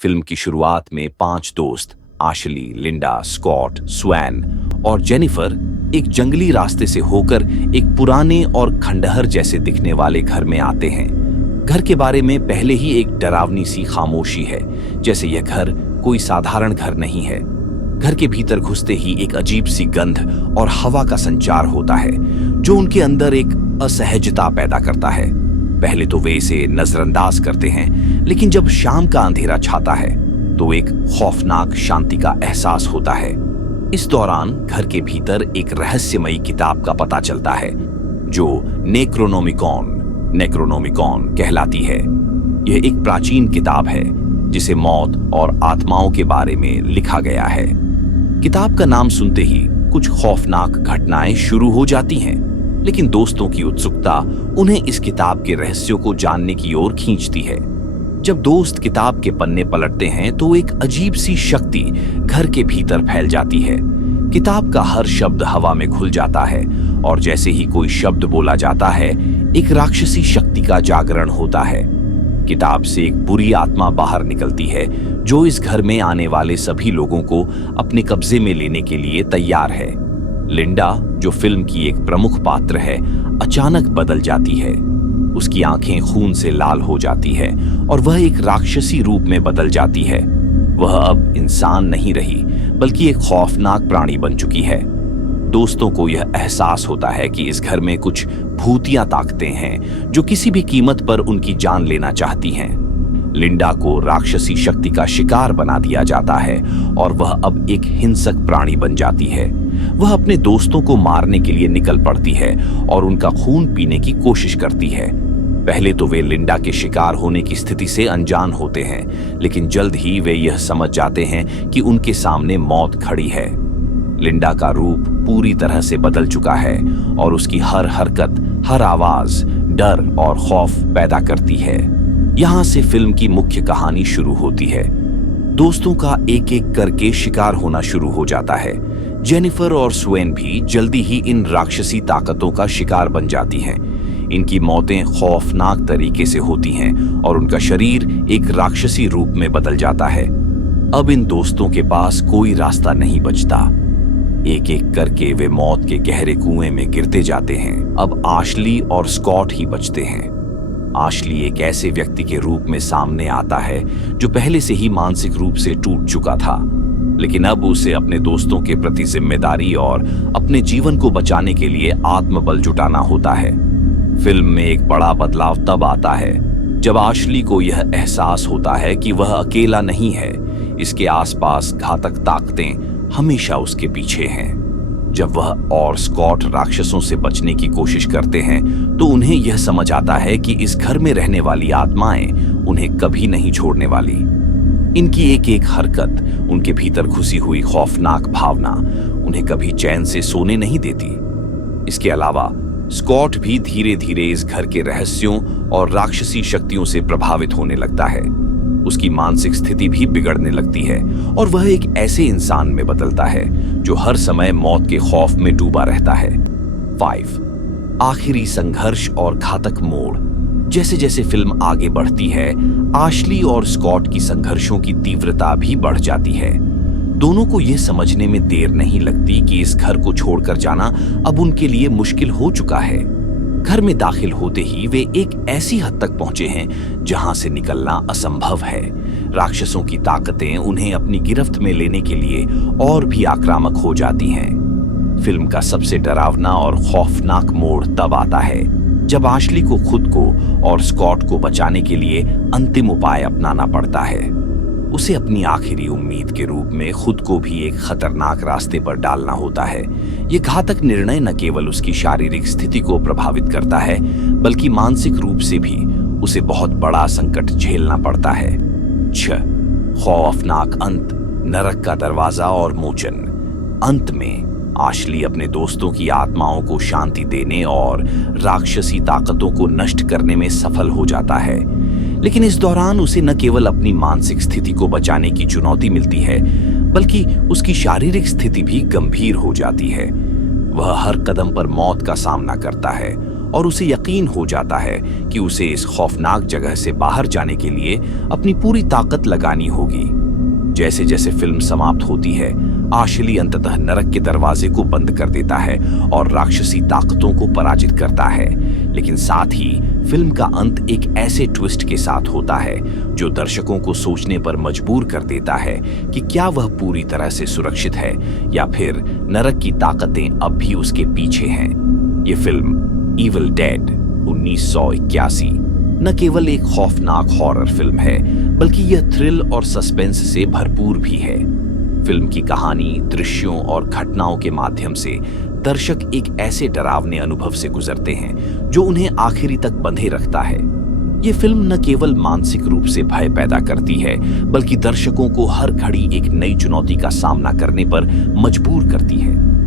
Film की शुरुआत में 5 दोस्त आशली, लिंडा, स्कॉट, स्वैन और जेनिफर एक जंगली रास्ते से होकर एक पुराने और खंडहर जैसे दिखने वाले घर में आते हैं। घर के बारे में पहले ही एक डरावनी सी खामोशी है, जैसे यह घर कोई साधारण घर नहीं है। घर के भीतर घुसते ही एक अजीब सी गंध और हवा का संचार होता है जो उनके अंदर एक असहजता पैदा करता है। पहले तो वे इसे नजरअंदाज करते हैं, लेकिन जब शाम का अंधेरा छाता है तो एक खौफनाक शांति का एहसास होता है। इस दौरान घर के भीतर एक रहस्यमयी किताब का पता चलता है जो नेक्रोनोमिकॉन कहलाती है। यह एक प्राचीन किताब है जिसे मौत और आत्माओं के बारे में लिखा गया है। किताब का नाम सुनते ही कुछ खौफनाक घटनाएं शुरू हो जाती हैं, लेकिन दोस्तों की उत्सुकता उन्हें इस किताब के रहस्यों को जानने की ओर खींचती है। जब दोस्त किताब के पन्ने पलटते हैं तो एक अजीब सी शक्ति घर के भीतर फैल जाती है। किताब का हर शब्द हवा में घुल जाता है और जैसे ही कोई शब्द बोला जाता है, एक राक्षसी शक्ति का जागरण होता है। किताब से एक बुरी आत्मा बाहर निकलती है जो इस घर में आने वाले सभी लोगों को अपने कब्जे में लेने के लिए तैयार है। लिंडा, जो फिल्म की एक प्रमुख पात्र है, अचानक बदल जाती है। उसकी आंखें खून से लाल हो जाती है और वह एक राक्षसी रूप में बदल जाती है। वह अब इंसान नहीं रही, बल्कि एक खौफनाक प्राणी बन चुकी है। दोस्तों को यह एहसास होता है कि इस घर में कुछ भूतिया ताकतें हैं जो किसी भी कीमत पर उनकी जान लेना चाहती हैं। लिंडा को राक्षसी शक्ति का शिकार बना दिया जाता है और वह अब एक हिंसक प्राणी बन जाती है। वह अपने दोस्तों को मारने के लिए निकल पड़ती है और उनका खून पीने की कोशिश करती है। पहले तो वे लिंडा के शिकार होने की स्थिति से अनजान होते हैं, लेकिन जल्द ही वे यह समझ जाते हैं कि उनके सामने मौत खड़ी है। लिंडा का रूप पूरी तरह से बदल चुका है और उसकी हर हरकत, हर आवाज डर और खौफ पैदा करती है। यहाँ से फिल्म की मुख्य कहानी शुरू होती है। दोस्तों का एक एक करके शिकार होना शुरू हो जाता है। जेनिफर और स्वेन भी जल्दी ही इन राक्षसी ताकतों का शिकार बन जाती हैं। इनकी मौतें खौफनाक तरीके से होती हैं और उनका शरीर एक राक्षसी रूप में बदल जाता है। अब इन दोस्तों के पास कोई रास्ता नहीं बचता। एक एक करके वे मौत के गहरे कुएं में गिरते जाते हैं। अब आशली और स्कॉट ही बचते हैं। आशली एक ऐसे व्यक्ति के रूप में सामने आता है जो पहले से ही मानसिक रूप से टूट चुका था, लेकिन अब उसे अपने दोस्तों के प्रति जिम्मेदारी और अपने जीवन को बचाने के लिए आत्मबल जुटाना होता है। फिल्म में एक बड़ा बदलाव तब आता है जब आशली को यह एहसास होता है कि वह अकेला नहीं है। इसके आसपास घातक ताकतें हमेशा उसके पीछे हैं। जब वह और स्कॉट राक्षसों से बचने की कोशिश करते हैं तो उन्हें यह समझ आता है कि इस घर में रहने वाली आत्माएं उन्हें कभी नहीं छोड़ने वाली। इनकी एक एक हरकत, उनके भीतर घुसी हुई खौफनाक भावना उन्हें कभी चैन से सोने नहीं देती। इसके अलावा स्कॉट भी धीरे धीरे इस घर के रहस्यों और राक्षसी शक्तियों से प्रभावित होने लगता है। उसकी मानसिक स्थिति भी बिगड़ने लगती है और वह एक ऐसे इंसान में बदलता है जो हर समय मौत के खौफ में डूबा रहता है। 5. आखिरी संघर्ष और घातक मोड़। जैसे जैसे फिल्म आगे बढ़ती है, आशली और स्कॉट की संघर्षों की तीव्रता भी बढ़ जाती है। दोनों को यह समझने में देर नहीं लगती कि इस घर को छोड़कर जाना अब उनके लिए मुश्किल हो चुका है। घर में दाखिल होते ही वे एक ऐसी हद तक पहुंचे हैं जहां से निकलना असंभव है। राक्षसों की ताकतें उन्हें अपनी गिरफ्त में लेने के लिए और भी आक्रामक हो जाती हैं। फिल्म का सबसे डरावना और खौफनाक मोड़ तब आता है जब आशली को खुद को और स्कॉट को बचाने के लिए अंतिम उपाय अपनाना पड़ता है। उसे अपनी आखिरी उम्मीद के रूप में खुद को भी एक खतरनाक रास्ते पर डालना होता है। ये घातक निर्णय न केवल उसकी शारीरिक स्थिति को प्रभावित करता है, बल्कि मानसिक रूप से भी उसे बहुत बड़ा संकट झेलना पड़ता है। 6. खौफनाक अंत, नरक का दरवाजा और मोचन। अंत में आशली अपने दोस्तों की आत्माओं को शांति देने और राक्षसी ताकतों को नष्ट करने में सफल हो जाता है, लेकिन इस दौरान उसे न केवल अपनी मानसिक स्थिति को बचाने की चुनौती मिलती है, बल्कि उसकी शारीरिक स्थिति भी गंभीर हो जाती है। वह हर कदम पर मौत का सामना करता है और उसे यकीन हो जाता है कि उसे इस खौफनाक जगह से बाहर जाने के लिए अपनी पूरी ताकत लगानी होगी। जैसे जैसे फिल्म समाप्त होती है, आशली अंततः नरक के दरवाजे को बंद कर देता है और राक्षसी ताकतों को पराजित करता है। लेकिन साथ ही फिल्म का अंत एक ऐसे ट्विस्ट के साथ होता है जो दर्शकों को सोचने पर मजबूर कर देता है कि क्या वह पूरी तरह से सुरक्षित है या फिर नरक की ताकतें अब भी उसके पीछे हैं। ये फिल्म इविल डेड 1981 न केवल एक खौफनाक हॉरर फिल्म है, बल्कि यह थ्रिल और सस्पेंस से भरपूर भी है। फिल्म की कहानी, दृश्यों और घटनाओं के माध्यम से दर्शक एक ऐसे डरावने अनुभव से गुजरते हैं जो उन्हें आखिरी तक बंधे रखता है। ये फिल्म न केवल मानसिक रूप से भय पैदा करती है, बल्कि दर्शकों को हर घड़ी एक नई चुनौती का सामना करने पर मजबूर करती है।